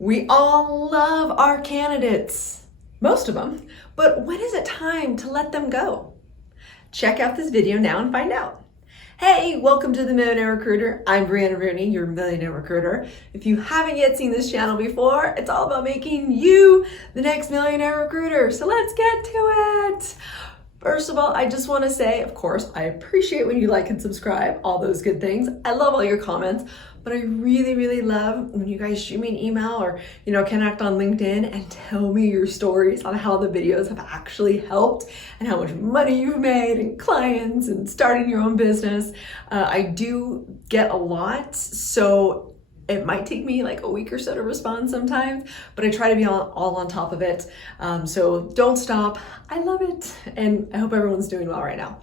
We all love our candidates, most of them, but when is it time to let them go? Check out this video now and find out. Hey, welcome to the Millionaire Recruiter. I'm Brianna Rooney, your Millionaire Recruiter. If you haven't yet seen this channel before, it's all about making you the next Millionaire Recruiter. So let's get to it. First of all, I just want to say, of course, I appreciate when you like and subscribe, all those good things. I love all your comments, but I really, really love when you guys shoot me an email or, connect on LinkedIn and tell me your stories on how the videos have actually helped and how much money you've made and clients and starting your own business. I do get a lot, so it might take me like a week or so to respond sometimes, but I try to be all on top of it. So don't stop. I love it. And I hope everyone's doing well right now.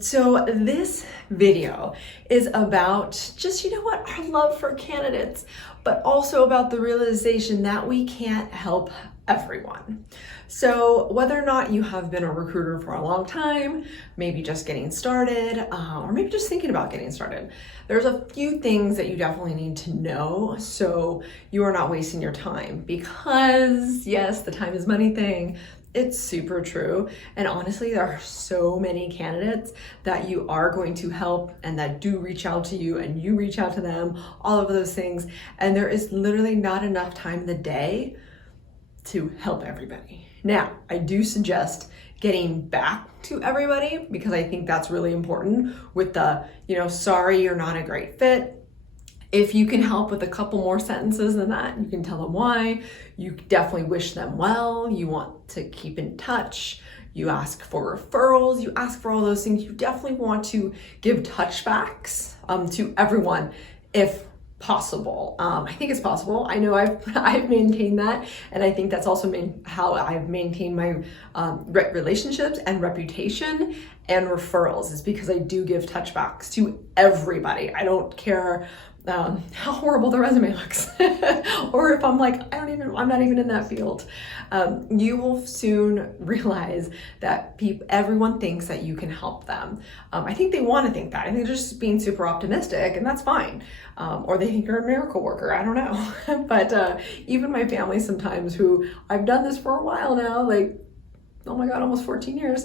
So this video is about just, our love for candidates, but also about the realization that we can't help everyone. So whether or not you have been a recruiter for a long time, maybe just getting started, or maybe just thinking about getting started, there's a few things that you definitely need to know so you are not wasting your time, because yes, the time is money thing. It's super true. And honestly, there are so many candidates that you are going to help and that do reach out to you and you reach out to them, all of those things. And there is literally not enough time in the day to help everybody. Now, I do suggest getting back to everybody because I think that's really important with the, sorry, you're not a great fit. If you can help with a couple more sentences than that, you can tell them why. You definitely wish them well. You want to keep in touch. You ask for referrals. You ask for all those things. You definitely want to give touchbacks to everyone if possible. I think it's possible. I know I've maintained that, and I think that's also how I've maintained my relationships and reputation and referrals, is because I do give touchbacks to everybody. I don't care how horrible the resume looks or if I'm like, I'm not even in that field. You will soon realize that everyone thinks that you can help them. I think they want to think that. I think they're just being super optimistic, and that's fine. Or they think you're a miracle worker. I don't know. But even my family sometimes, who I've done this for a while now, like, oh my God, almost 14 years,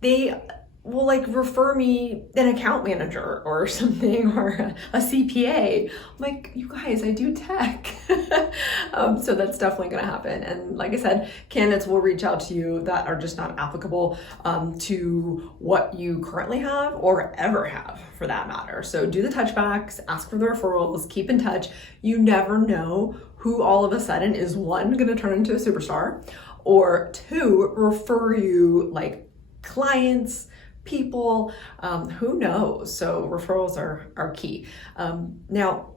they will refer me an account manager or something, or a CPA. I'm like, you guys, I do tech. So that's definitely going to happen. And like I said, candidates will reach out to you that are just not applicable to what you currently have or ever have, for that matter. So do the touchbacks, ask for the referrals, keep in touch. You never know who all of a sudden is, one, going to turn into a superstar, or two, refer you clients, people, who knows? So referrals are key. Now,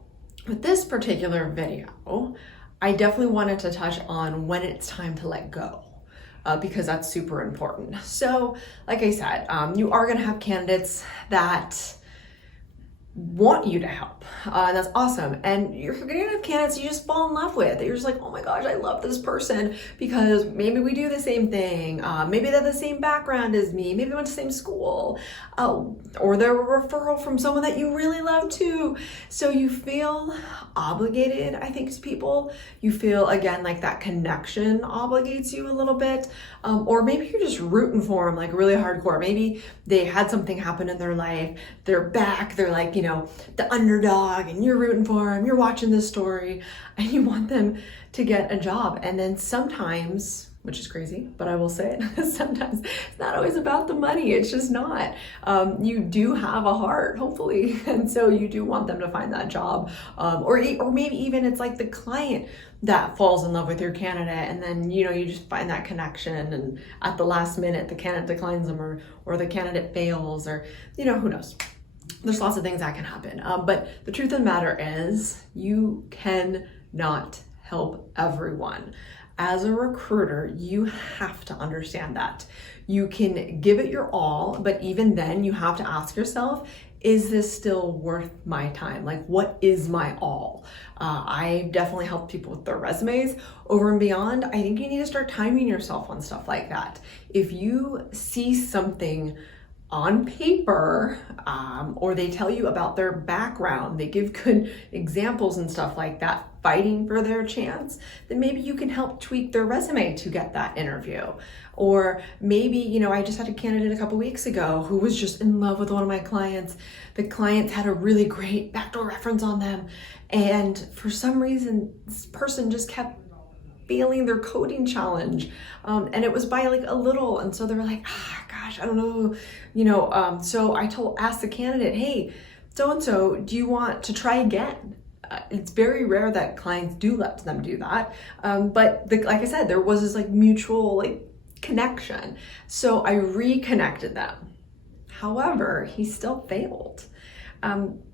with this particular video, I definitely wanted to touch on when it's time to let go, because that's super important. So like I said, you are going to have candidates that want you to help, and that's awesome. And you're gonna have candidates you just fall in love with, that you're just like, oh my gosh, I love this person because maybe we do the same thing, maybe they have the same background as me, maybe they went to the same school, or they're a referral from someone that you really love too. So you feel obligated, I think, to people. You feel, again, like that connection obligates you a little bit, or maybe you're just rooting for them really hardcore. Maybe they had something happen in their life, they're back, they're the underdog, and you're rooting for them, you're watching this story, and you want them to get a job. And then sometimes, which is crazy, but I will say it, sometimes it's not always about the money. It's just not. You do have a heart, hopefully, and so you do want them to find that job. Or maybe even it's like the client that falls in love with your candidate, and then you just find that connection, and at the last minute the candidate declines them, or the candidate fails, or who knows. There's lots of things that can happen. But the truth of the matter is, you cannot help everyone. As a recruiter, you have to understand that. You can give it your all, but even then you have to ask yourself, is this still worth my time? What is my all? I definitely help people with their resumes over and beyond. I think you need to start timing yourself on stuff like that. If you see something on paper, or they tell you about their background, they give good examples and stuff like that, fighting for their chance, then maybe you can help tweak their resume to get that interview. Or maybe, you know, I just had a candidate a couple weeks ago who was just in love with one of my clients. The client had a really great backdoor reference on them, and for some reason, this person just kept failing their coding challenge, and it was by like a little, and so they were like, gosh, I don't know, you know, so I asked the candidate, hey, so-and-so, do you want to try again? It's very rare that clients do let them do that, but like I said, there was this like mutual like connection, so I reconnected them. However, he still failed.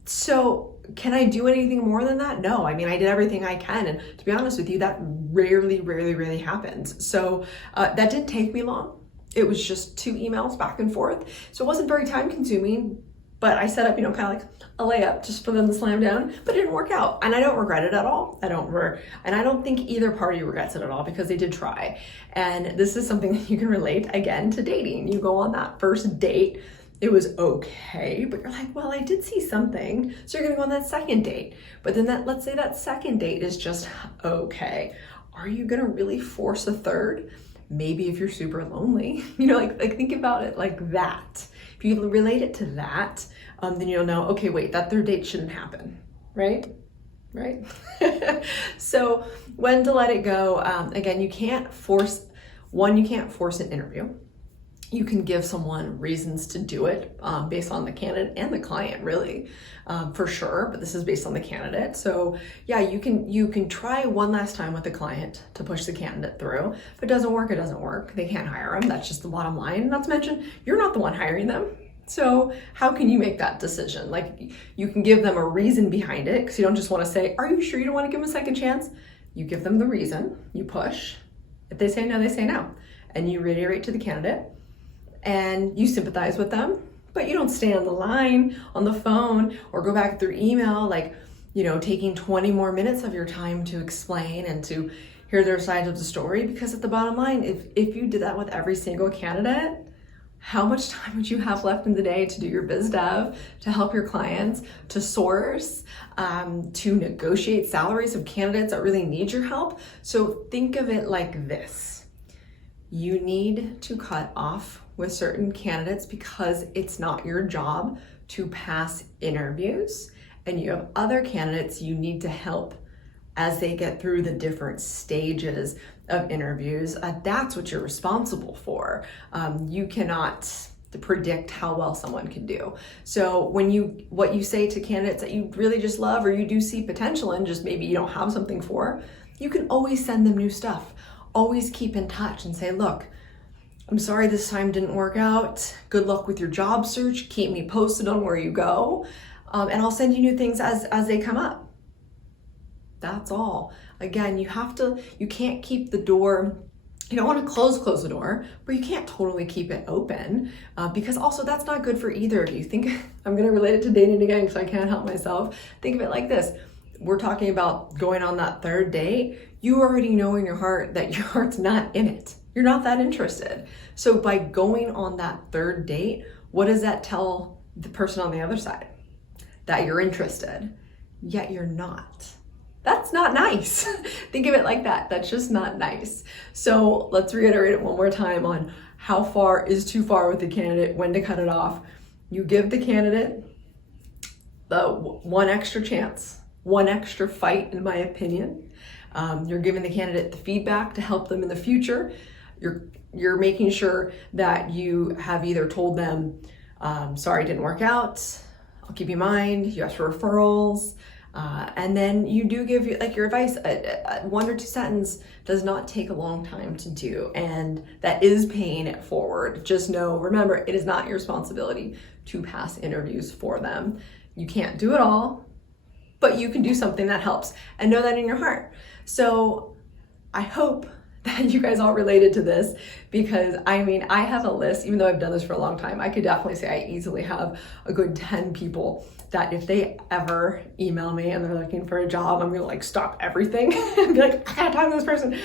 So can I do anything more than that? No, I mean, I did everything I can. And to be honest with you, that rarely happens. So that didn't take me long. It was just 2 emails back and forth. So it wasn't very time consuming, but I set up, you know, kind of like a layup just for them to slam down, but it didn't work out. And I don't regret it at all. And I don't think either party regrets it at all, because they did try. And this is something that you can relate again to dating. You go on that first date, it was okay, but you're like, well, I did see something. So you're gonna go on that second date. But then let's say that second date is just okay. Are you gonna really force a third? Maybe if you're super lonely, you know, like think about it like that. If you relate it to that, then you'll know, okay, wait, that third date shouldn't happen, right? So when to let it go, again, you can't force an interview. You can give someone reasons to do it based on the candidate and the client, really, for sure. But this is based on the candidate. So yeah, you can try one last time with the client to push the candidate through. If it doesn't work, it doesn't work. They can't hire them. That's just the bottom line. Not to mention, you're not the one hiring them. So how can you make that decision? Like, you can give them a reason behind it, because you don't just want to say, are you sure you don't want to give them a second chance? You give them the reason, you push. If they say no, they say no. And you reiterate to the candidate, and you sympathize with them, but you don't stay on the line, on the phone, or go back through email, like, you know, taking 20 more minutes of your time to explain and to hear their side of the story. Because at the bottom line, if you did that with every single candidate, how much time would you have left in the day to do your biz dev, to help your clients, to source, to negotiate salaries of candidates that really need your help? So think of it like this. You need to cut off with certain candidates because it's not your job to pass interviews, and you have other candidates you need to help as they get through the different stages of interviews. That's what you're responsible for. You cannot predict how well someone can do. So what you say to candidates that you really just love, or you do see potential in, just maybe you don't have something for, you can always send them new stuff. Always keep in touch and say, look, I'm sorry this time didn't work out. Good luck with your job search. Keep me posted on where you go. And I'll send you new things as they come up. That's all. Again, you can't keep the door, you don't want to close the door, but you can't totally keep it open, because also that's not good for either of you. I'm going to relate it to dating again because I can't help myself. Think of it like this. We're talking about going on that third date. You already know in your heart that your heart's not in it. You're not that interested. So by going on that third date, what does that tell the person on the other side? That you're interested, yet you're not. That's not nice. Think of it like that. That's just not nice. So let's reiterate it one more time on how far is too far with the candidate, when to cut it off. You give the candidate the one extra chance, one extra fight, in my opinion. You're giving the candidate the feedback to help them in the future. You're making sure that you have either told them, sorry, it didn't work out, I'll keep you in mind, you ask for referrals, and then you do give your advice. 1 or 2 sentences does not take a long time to do, and that is paying it forward. Just remember, it is not your responsibility to pass interviews for them. You can't do it all, but you can do something that helps, and know that in your heart. So I hope that you guys all related to this, because I have a list. Even though I've done this for a long time, I could definitely say I easily have a good 10 people that if they ever email me and they're looking for a job, I'm gonna like stop everything and be like, I gotta talk to this person,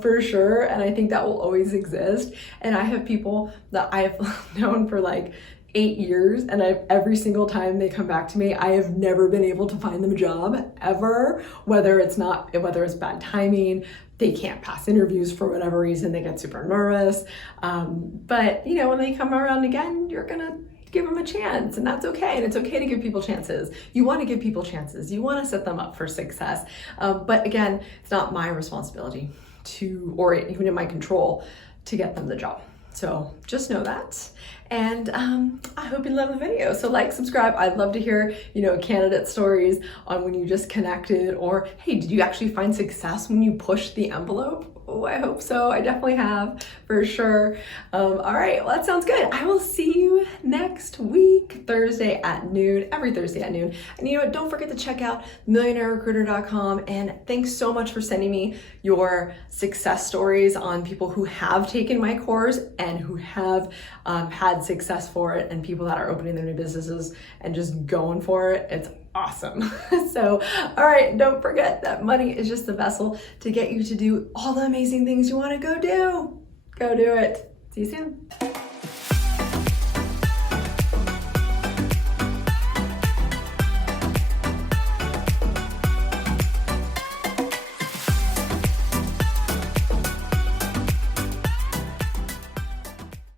for sure. And I think that will always exist. And I have people that I've known for like 8 years, and every single time they come back to me, I have never been able to find them a job ever, whether it's bad timing, they can't pass interviews for whatever reason, they get super nervous. But you know, when they come around again, you're gonna give them a chance, and that's okay. And it's okay to give people chances. You want to give people chances. You want to set them up for success. But again, it's not my responsibility or even in my control to get them the job. So just know that. And I hope you love the video. So like, subscribe. I'd love to hear, you know, candidate stories on when you just connected, or hey, did you actually find success when you pushed the envelope? Oh, I hope so. I definitely have, for sure. All right, well, that sounds good. I will see you next week, Thursday at noon, every Thursday at noon. And you know what, don't forget to check out millionairerecruiter.com. And thanks so much for sending me your success stories on people who have taken my course and who have had success for it, and people that are opening their new businesses and just going for it. It's awesome. So, all right, don't forget that money is just the vessel to get you to do all the amazing things you want to go do. Go do it. See you soon.